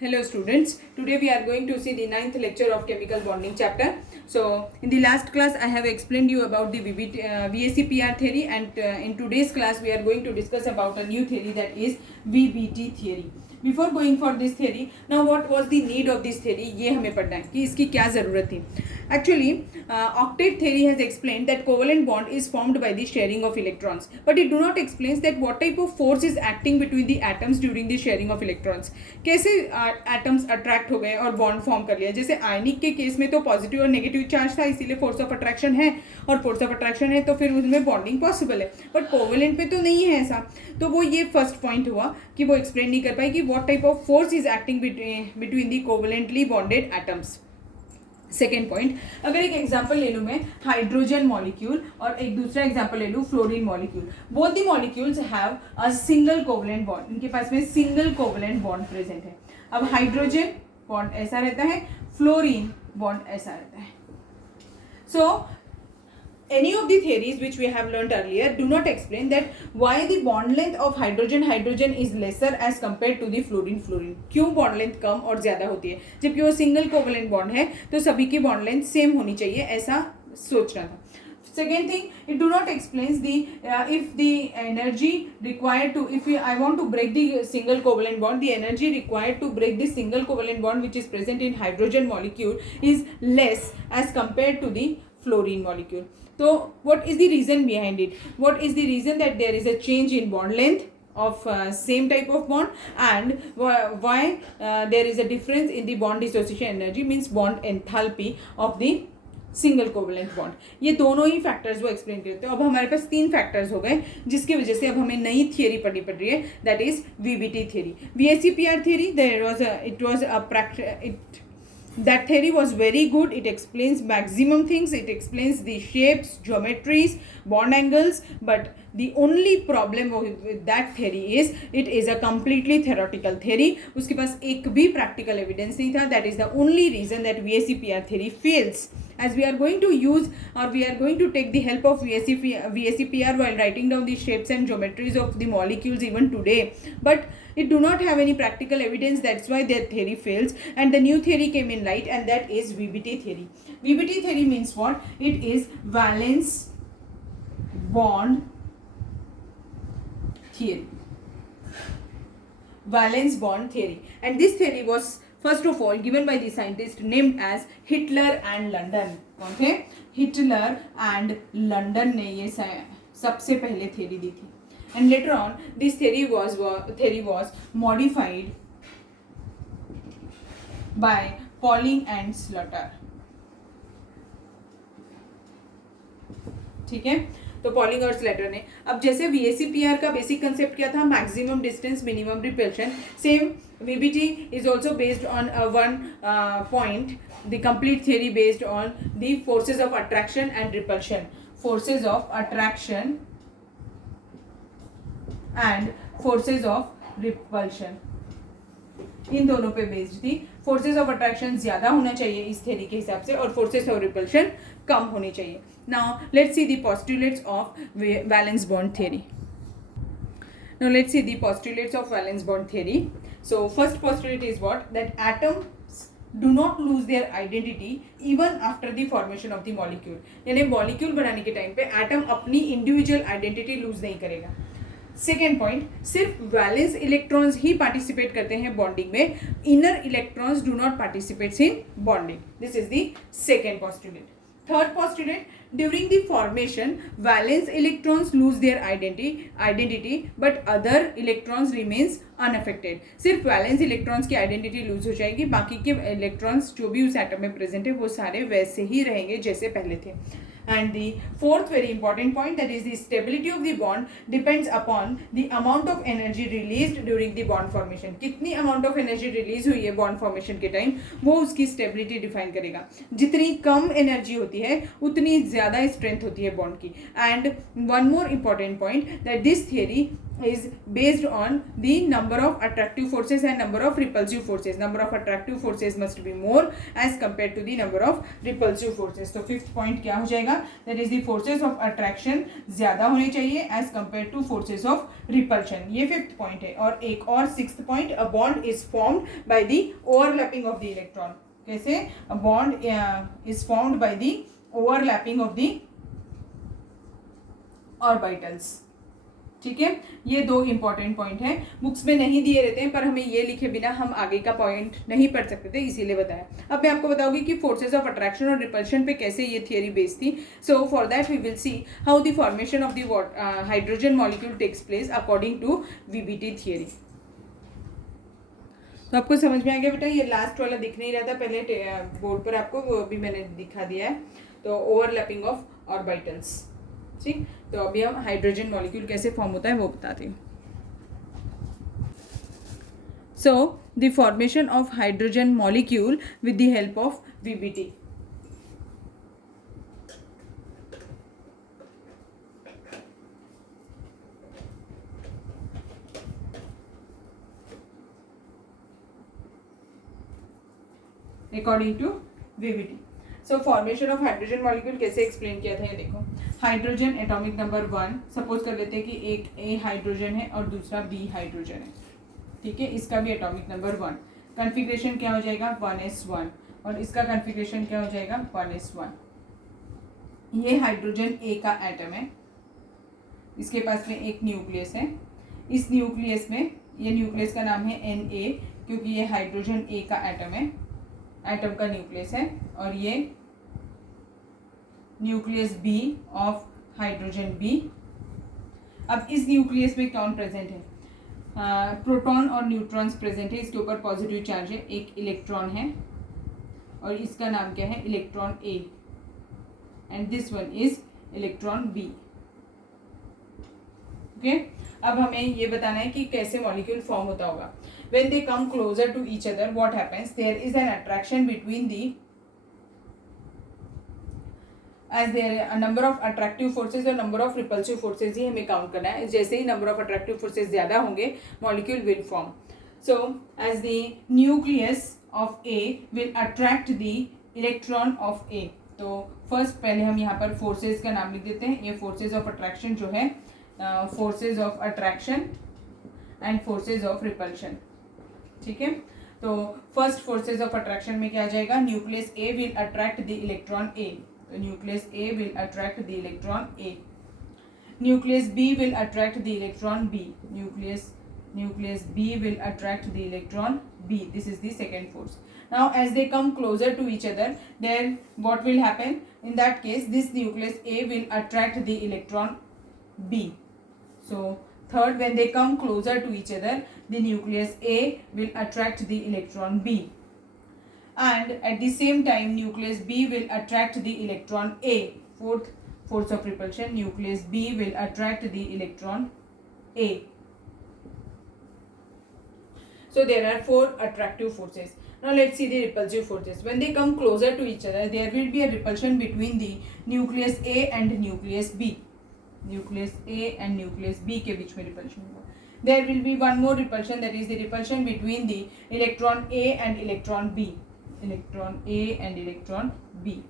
Hello students, today we are going to see the ninth lecture of chemical bonding chapter. So in the last class I have explained you about the VACPR theory, and in today's class we are going to discuss about a new theory, that is VBT theory. Before going for this theory, now what was the need of this theory, ये हमें पढ़ना है कि इसकी क्या ज़रूरत थी. Actually, octet theory has explained that covalent bond is formed by the sharing of electrons, but it do not explains that what type of force is acting between the atoms during the sharing of electrons. कैसे atoms attract हो गए और bond form कर लिया. जैसे आयनिक के case में तो पॉजिटिव और नेगेटिव चार्ज था, इसीलिए फोर्स ऑफ अट्रैक्शन है, और फोर्स ऑफ अट्रैक्शन है तो फिर उसमें बॉन्डिंग पॉसिबल है. बट कोवेलेंट पे तो नहीं है ऐसा. तो वो ये फर्स्ट पॉइंट हुआ कि वो एक्सप्लेन नहीं कर पाई कि what type of force is acting between the covalently bonded atoms. Second point, अगर एक एग्जांपल ले लूँ मैं हाइड्रोजन मॉलिक्यूल और एक दूसरा एग्जांपल ले लूँ fluorine molecule. Both the molecules have a single covalent bond. इनके पास में सिंगल कोवेलेंट बॉन्ड प्रेजेंट है. अब हाइड्रोजन बॉन्ड ऐसा रहता है, फ्लोरीन बॉन्ड ऐसा रहता है. सो any of the theories which we have learnt earlier do not explain that why the bond length of hydrogen is lesser as compared to the fluorine. क्यों bond length कम और ज़्यादा होती है, जबकि वो single covalent bond है तो सभी की bond length same होनी चाहिए, ऐसा सोचना था. Second thing, it do not explains the if the energy required to, I want to break the single covalent bond, the energy required to break the single covalent bond which is present in hydrogen molecule is less as compared to the fluorine molecule. So what is the reason behind it? What is the reason that there is a change in bond length of same type of bond, and why there is a difference in the bond dissociation energy, means bond enthalpy of the single covalent bond. ये दोनों ही factors वो explain करते हैं. अब हमारे पास 3 factors हो गए, जिसकी वजह से अब हमें नई थियरी पढ़नी पड़ रही है, that is VBT theory. VACPR theory, that theory was very good. It explains maximum things. It explains the shapes, geometries, bond angles. But the only problem with that theory is it is a completely theoretical theory. उसके पास एक भी practical evidence नहीं था. That is the only reason that VACPR theory fails. As we are going to use, or we are going to take the help of VACPR while writing down the shapes and geometries of the molecules even today, but it do not have any practical evidence. That's why their theory fails, and the new theory came in light, and that is VBT theory. VBT theory means what? It is valence bond theory. Valence bond theory. And this theory was first of all given by the scientist named as Hitler and London. कौन थे? Hitler and London ने ये सबसे पहले theory दी थी. And later on this theory was modified by Pauling and Slaughter. ठीक है, तो पॉलिंग और स्लेटर ने. अब जैसे VACPR का बेसिक कंसेप्ट क्या था, maximum distance minimum repulsion, same VBT is also based on one point, the complete theory based on the forces of attraction and repulsion. Forces of attraction and forces of repulsion, इन दोनों पे based थी. Forces of attraction ज़्यादा होना चाहिए इस theory के हिसाब से, और फोर्सेस ऑफ रिपल्शन कम होनी चाहिए. Now let's see the postulates of valence bond theory. Now let's see the postulates of valence bond theory. So first postulate is what? That atoms do not lose their identity even after the formation of the molecule. यानी molecule बनाने के time पे atom अपनी individual identity loose नहीं करेगा. Second point, सिर्फ valence electrons ही participate करते हैं बॉन्डिंग में, inner electrons do not participate in bonding. This is the second postulate. Third postulate, during the formation, valence electrons lose their identity, but other electrons remains unaffected. सिर्फ valence electrons की identity loose हो जाएगी, बाकी के electrons जो भी उस atom में प्रेजेंट है वो सारे वैसे ही रहेंगे जैसे पहले थे. And the fourth very important point, that is the stability of the bond depends upon the amount of energy released during the bond formation. कितनी amount of energy release हुई है bond formation के टाइम, वो उसकी stability define करेगा. जितनी कम energy होती है उतनी ज़्यादा strength होती है bond की. And one more important point, that this theory is based on the number of attractive forces and number of repulsive forces. Number of attractive forces must be more as compared to the number of repulsive forces. तो fifth point क्या हो जाएगा? That is the forces of attraction ज़्यादा होने चाहिए as compared to forces of repulsion. ये fifth point है. और एक और sixth point, a bond is formed by the overlapping of the electron. कैसे? A bond is formed by the overlapping of the orbitals. ठीक है, ये दो इंपॉर्टेंट पॉइंट हैं. बुक्स में नहीं दिए रहते हैं, पर हमें ये लिखे बिना हम आगे का पॉइंट नहीं पढ़ सकते थे, इसीलिए बताया. अब मैं आपको बताऊंगी कि फोर्सेस ऑफ अट्रैक्शन और रिपल्शन पे कैसे ये थियरी बेस्ड थी. So for that we will see how the formation of the hydrogen molecule takes place according to VBT theory. तो आपको समझ में आ गया बेटा? ये लास्ट वाला दिख नहीं रहा था पहले बोर्ड पर आपको, वो भी मैंने दिखा दिया है. तो ओवरलैपिंग ऑफ ऑर्बिटल्स. ठीक, तो अभी हम हाइड्रोजन मॉलिक्यूल कैसे फॉर्म होता है वो बताते हैं. So the formation of hydrogen molecule with the help of VBT. According to VBT. So formation of hydrogen molecule कैसे एक्सप्लेन किया था ये देखो. हाइड्रोजन एटॉमिक नंबर 1, सपोज कर लेते हैं कि एक ए हाइड्रोजन है और दूसरा बी हाइड्रोजन है. ठीक है, इसका भी एटॉमिक नंबर 1. कन्फिग्रेशन क्या हो जाएगा? 1s1. और इसका कन्फिग्रेशन क्या हो जाएगा? 1s1. ये हाइड्रोजन ए का एटम है, इसके पास में एक न्यूक्लियस है. इस न्यूक्लियस में, ये न्यूक्लियस का नाम है Na, क्योंकि ये हाइड्रोजन ए का एटम है, एटम का न्यूक्लियस है. और ये nucleus B of hydrogen B. अब इस न्यूक्लियस में कौन प्रेजेंट है? प्रोटॉन और न्यूट्रॉन्स प्रेजेंट है. इसके ऊपर पॉजिटिव चार्ज है, एक इलेक्ट्रॉन है और इसका नाम क्या है? Electron A. And this one is electron B. Okay, अब हमें ये बताना है कि कैसे मॉलिक्यूल फॉर्म होता होगा. When they come closer to each other, what happens? There is an attraction between the, as there a number of attractive forces और number of repulsive forces ही हमें काउंट करना है. जैसे ही number of attractive forces ज़्यादा होंगे, molecule will form. So as the nucleus of A will attract the electron of A. तो first पहले हम यहाँ पर फोर्सेज का नाम लिख देते हैं. ये फोर्सेज ऑफ अट्रैक्शन जो है, forces of attraction and forces of repulsion. ठीक है, तो फर्स्ट फोर्सेज ऑफ अट्रैक्शन में क्या आ जाएगा? Nucleus A will attract the electron A. तो nucleus A will attract the electron A. Nucleus B will attract the electron B. Nucleus B will attract the electron B. This is the second force. Now as they come closer to each other, then what will happen? In that case, this nucleus A will attract the electron B. So third, when they come closer to each other, the nucleus A will attract the electron B. And at the same time, nucleus B will attract the electron A. Fourth force of repulsion, nucleus B will attract the electron A. So there are four attractive forces. Now let's see the repulsive forces. When they come closer to each other, there will be a repulsion between the nucleus A and nucleus B. Nucleus A and nucleus B के बीच में repulsion होगा. There will be one more repulsion, that is the repulsion between the electron A and electron B. Electron A and electron B.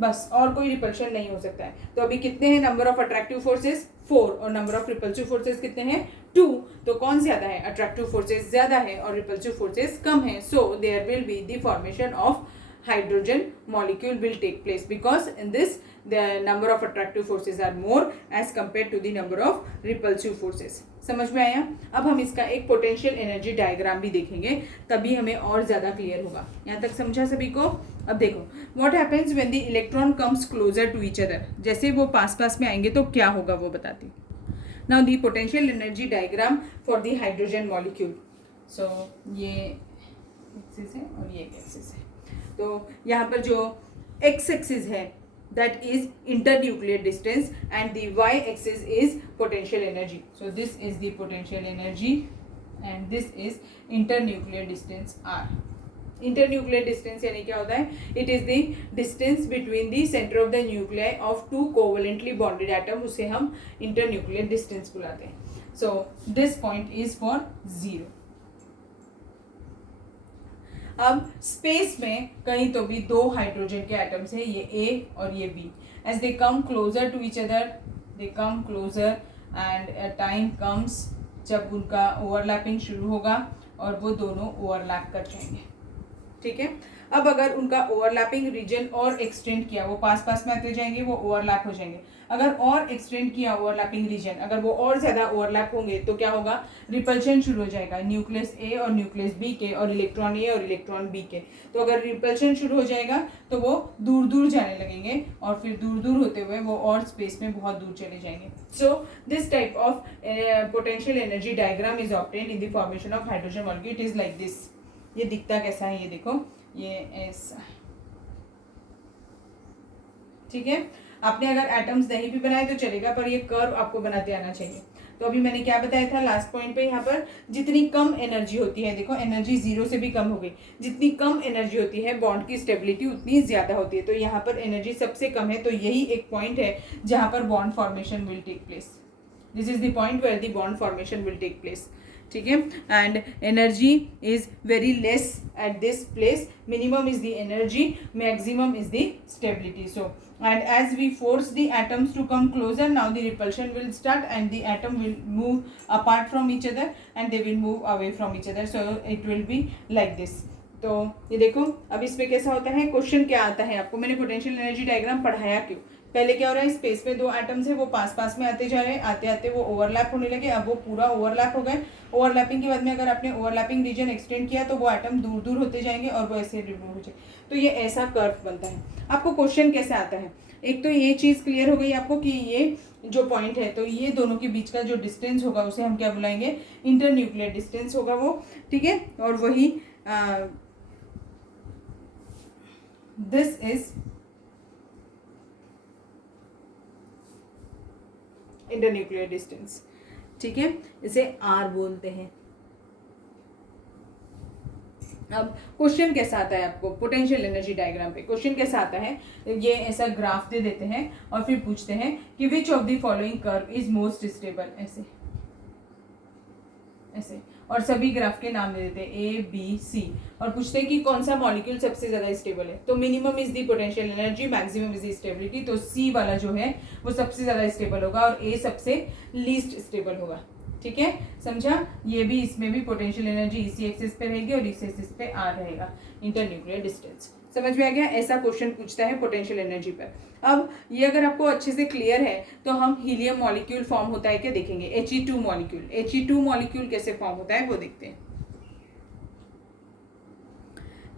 बस और कोई repulsion नहीं हो सकता है. तो अभी कितने हैं नंबर ऑफ अट्रैक्टिव फोर्सेस? 4. और नंबर ऑफ रिपल्सिव फोर्सेस कितने हैं? 2. तो कौन ज़्यादा है? अट्रैक्टिव फोर्सेस ज़्यादा है और रिपल्सिव फोर्सेस कम है. So there will be the formation of hydrogen molecule will take place because in this the number of attractive forces are more as compared to the number of repulsive forces. समझ में आया? अब हम इसका एक potential energy diagram भी देखेंगे, तभी हमें और ज़्यादा क्लियर होगा. यहाँ तक समझा सभी को? अब देखो, what happens when the electron comes closer to each other. जैसे वो पास पास में आएंगे तो क्या होगा वो बताती. Now the potential energy diagram for the hydrogen molecule. So ये एक्सिस है और ये एक्सिस है. तो यहाँ पर जो x एक्सिस है that is internuclear distance and the y axis is potential energy. So this is the potential energy and this is internuclear distance r. Internuclear distance यानी क्या होता है? It is the distance between the center of the nuclei of two covalently bonded atom. उसे हम internuclear distance बुलाते हैं. So this point is for 0. अब space में कहीं तो भी दो हाइड्रोजन के एटम्स है, ये A और ये B. As they come closer to each other, they come closer and a time comes जब उनका ओवरलैपिंग शुरू होगा और वो दोनों ओवरलैप कर जाएंगे. ठीक है. अब अगर उनका ओवरलैपिंग रीजन और एक्सटेंड किया, वो पास पास में आते जाएंगे, वो ओवरलैप हो जाएंगे. अगर और एक्सटेंड किया ओवरलैपिंग रीजन, अगर वो और ज़्यादा ओवरलैप होंगे तो क्या होगा, रिपल्शन शुरू हो जाएगा न्यूक्लियस ए और न्यूक्लियस बी के, और इलेक्ट्रॉन ए और इलेक्ट्रॉन बी के. तो अगर रिपल्शन शुरू हो जाएगा तो वो दूर दूर जाने लगेंगे और फिर दूर दूर होते हुए वो और स्पेस में बहुत दूर चले जाएंगे. So this type of potential energy diagram is obtain in the formation of hydrogen molecule. It is like this. ये दिखता कैसा है, ये देखो, ये ऐसा. ठीक है. आपने अगर एटम्स नहीं भी बनाए तो चलेगा, पर ये कर्व आपको बनाते आना चाहिए. तो अभी मैंने क्या बताया था लास्ट पॉइंट पे, यहाँ पर जितनी कम एनर्जी होती है, देखो एनर्जी 0 से भी कम हो गई, जितनी कम एनर्जी होती है बॉन्ड की स्टेबिलिटी उतनी ज़्यादा होती है. तो यहाँ पर एनर्जी सबसे कम है, तो यही एक पॉइंट है जहाँ पर bond formation will take place. This is the point where the bond formation will take place. ठीक है. And energy is very less at this place. Minimum is the energy, maximum is the stability. So and as we force the atoms to come closer, now the repulsion will start and the atom will move apart from each other and they will move away from each other. So it will be like this. तो ये देखो अब इसमें कैसा होता है, question क्या आता है आपको, मैंने पोटेंशियल एनर्जी डायग्राम पढ़ाया क्यों. पहले क्या हो रहा है, स्पेस में दो एटम्स है, वो पास पास में आते जा रहे हैं, आते आते वो ओवरलैप होने लगे. अब वो पूरा ओवरलैप हो गए. ओवरलैपिंग के बाद में अगर आपने ओवरलैपिंग रीजन एक्सटेंड किया तो वो एटम दूर दूर होते जाएंगे और वो ऐसे रिमूव हो जाए. तो ये ऐसा कर्व बनता है. आपको क्वेश्चन कैसे आता है, एक तो ये चीज़ क्लियर हो गई आपको कि ये जो पॉइंट है, तो ये दोनों के बीच का जो डिस्टेंस होगा उसे हम क्या बुलाएंगे, इंटरन्यूक्लियर डिस्टेंस होगा वो. ठीक है. और वही दिस इज इंटरन्यूक्लियर डिस्टेंस. ठीक है. इसे आर बोलते हैं. अब क्वेश्चन कैसा आता है आपको पोटेंशियल एनर्जी डायग्राम पे, क्वेश्चन कैसा आता है, ये ऐसा ग्राफ दे देते हैं और फिर पूछते हैं कि which of the following curve is most stable, ऐसे ऐसे, और सभी ग्राफ के नाम दे देते हैं ए बी सी, और पूछते हैं कि कौन सा मॉलिक्यूल सबसे ज़्यादा स्टेबल है. तो minimum is the potential energy, maximum is the stability. तो सी वाला जो है वो सबसे ज़्यादा स्टेबल होगा और ए सबसे लीस्ट स्टेबल होगा. ठीक है. समझा. ये भी, इसमें भी पोटेंशियल एनर्जी इसी एक्सिस पे रहेगी और इस एक्सिस पे आर रहेगा, इंटरन्यूक्लियर डिस्टेंस. समझ में आ गया. ऐसा क्वेश्चन पूछता है पोटेंशियल एनर्जी पर. अब ये अगर आपको अच्छे से क्लियर है तो हम हीलियम मॉलिक्यूल फॉर्म होता है क्या देखेंगे. He2 मॉलिक्यूल, He2 मॉलिक्यूल कैसे फॉर्म होता है वो देखते हैं.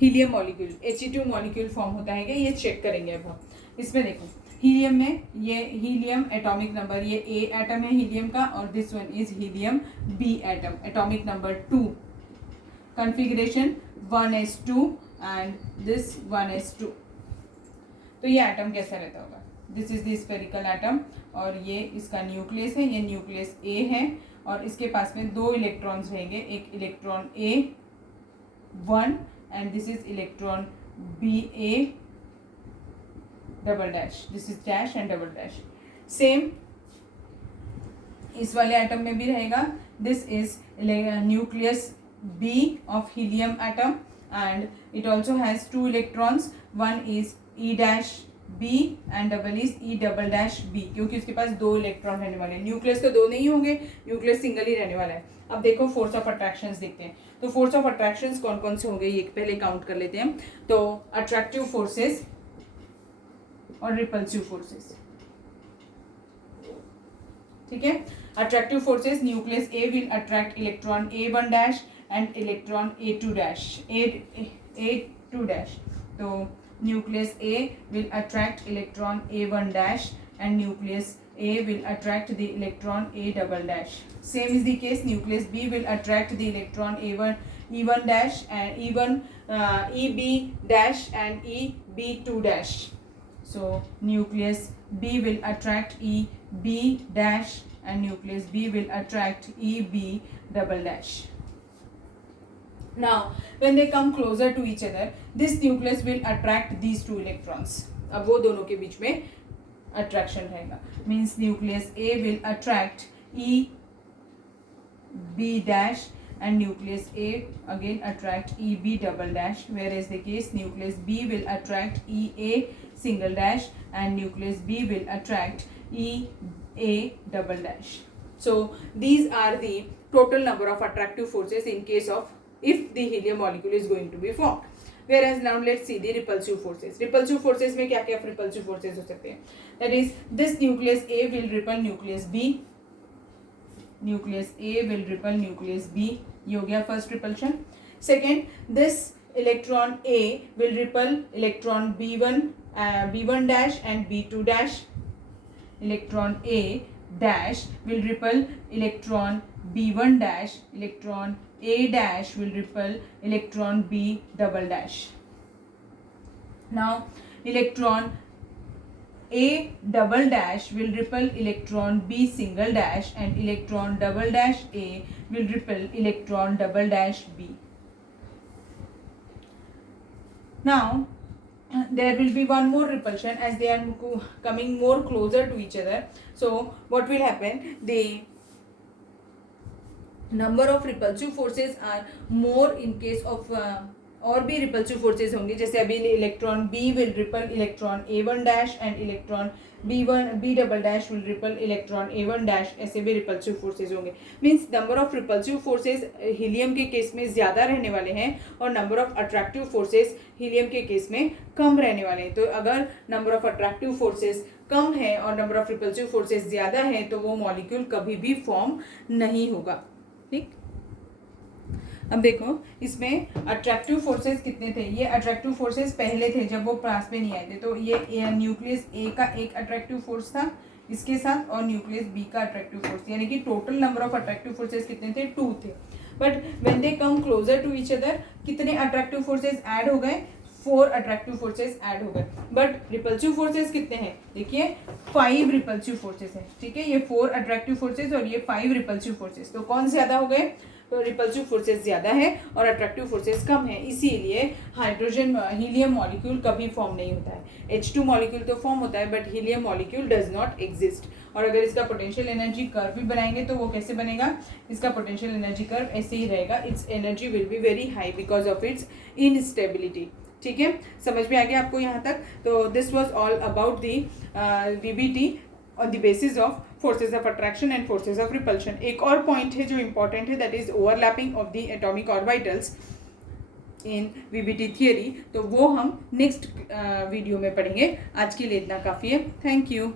Helium molecule, He2 molecule form होता है क्या, ये चेक करेंगे. अब हम इसमें देखो, हीलियम में ये हीलियम एटॉमिक नंबर, ये ए एटम है हीलियम का और this one is helium B atom, atomic number 2, configuration 1s2 and this 1s2. तो ये एटम कैसा रहता होगा, this is the spherical atom और ये इसका न्यूक्लियस है, ये न्यूक्लियस ए है और इसके पास में दो इलेक्ट्रॉन्स रहेंगे, एक electron A1 and this is electron BA double dash, this is dash and double dash. Same इस वाले एटम में भी रहेगा. This is nucleus B of helium atom and it also has 2 electrons, one is E dash B and double is E double dash B, क्योंकि उसके पास 2 electron रहने वाले हैं. न्यूक्लियस तो 2 नहीं होंगे, न्यूक्लियस सिंगल ही रहने वाला है. अब देखो फोर्स ऑफ अट्रैक्शंस देखते हैं. तो फोर्स ऑफ अट्रैक्शंस कौन कौन से होंगे ये पहले काउंट कर लेते हैं. तो अट्रैक्टिव फोर्सेस और रिपल्सिव फोर्सेस. ठीक है. Attractive forces, nucleus A will attract electron A1 dash and electron A2 dash, A2 dash. तो nucleus A will attract electron A1 dash and nucleus A will attract the electron A double dash. Same is the case, nucleus B will attract the electron E1 dash and EB dash and EB2 dash. So nucleus B will attract EB dash and nucleus B will attract EB double dash. Now when they come closer to each other, this nucleus will attract these 2 electrons. अब वो दोनों के बीच में attraction रहेगा, means nucleus A will attract B dash, and nucleus A again attract EB double dash, whereas the case nucleus B will attract EA single dash and nucleus B will attract EA double dash. So these are the total number of attractive forces in case of if the helium molecule is going to be formed. Whereas now let's see the repulsive forces. Repulsive forces में क्या क्या repulsive forces हो सकते हैं? That is, this nucleus A will repel nucleus B. Nucleus A will repel nucleus B. ये हो गया first repulsion. Second, this electron A will repel electron B1 dash and B2 dash. Electron A dash will repel electron B1 dash. Electron A dash will repel electron B double dash. Now electron A double dash will repel electron B single dash and electron double dash A will repel electron double dash B. Now there will be one more repulsion as they are coming more closer to each other. So what will happen? The number of repulsive forces are more in case of और भी repulsive forces होंगे, जैसे अभी electron B will repel electron A1 dash and electron B double dash will repel electron A1 dash, ऐसे भी repulsive forces होंगे. Means number of repulsive forces helium के case में ज़्यादा रहने वाले हैं और number of attractive forces helium के केस में कम रहने वाले हैं. तो अगर नंबर ऑफ अट्रैक्टिव फोर्सेज कम है और नंबर ऑफ रिपल्सिव फोर्सेज ज़्यादा है तो वो मॉलिक्यूल कभी भी फॉर्म नहीं होगा. ठीक, अब देखो इसमें अट्रैक्टिव फोर्सेस कितने थे. ये अट्रैक्टिव फोर्सेस पहले थे जब वो क्लास में नहीं आए थे. तो ये न्यूक्लियस ए का एक अट्रैक्टिव फोर्स था इसके साथ और न्यूक्लियस बी का अट्रैक्टिव फोर्स, यानी कि total number of attractive forces कितने थे? 2 थे. But when they come closer to each other कितने अट्रैक्टिव फोर्सेस ऐड हो गए? 4 अट्रैक्टिव फोर्सेस ऐड हो गए. बट रिपल्सिव फोर्सेस कितने हैं? देखिए 5 रिपल्सिव फोर्सेस हैं. ठीक है, ये 4 अट्रैक्टिव फोर्सेस और ये 5 रिपल्सिव फोर्सेस. तो कौन ज़्यादा हो गए? तो रिपल्सिव फोर्सेस ज़्यादा है और अट्रैक्टिव फोर्सेस कम है. इसीलिए हाइड्रोजन हीलियम मॉलिक्यूल कभी फॉर्म नहीं होता है. H2 मॉलिक्यूल तो फॉर्म होता है but helium molecule does not exist. और अगर इसका पोटेंशियल एनर्जी कर्व भी बनाएंगे तो वो कैसे बनेगा? इसका पोटेंशियल एनर्जी कर्व ऐसे ही रहेगा. It's energy will be very high because of its instability. ठीक है, समझ में आ गया आपको यहाँ तक? तो this was all about the VBT on the basis of forces of attraction and forces of repulsion. एक और पॉइंट है जो इम्पॉर्टेंट है, that is overlapping of the atomic orbitals in VBT theory. तो वो हम नेक्स्ट वीडियो में पढ़ेंगे. आज के लिए इतना काफ़ी है. Thank you.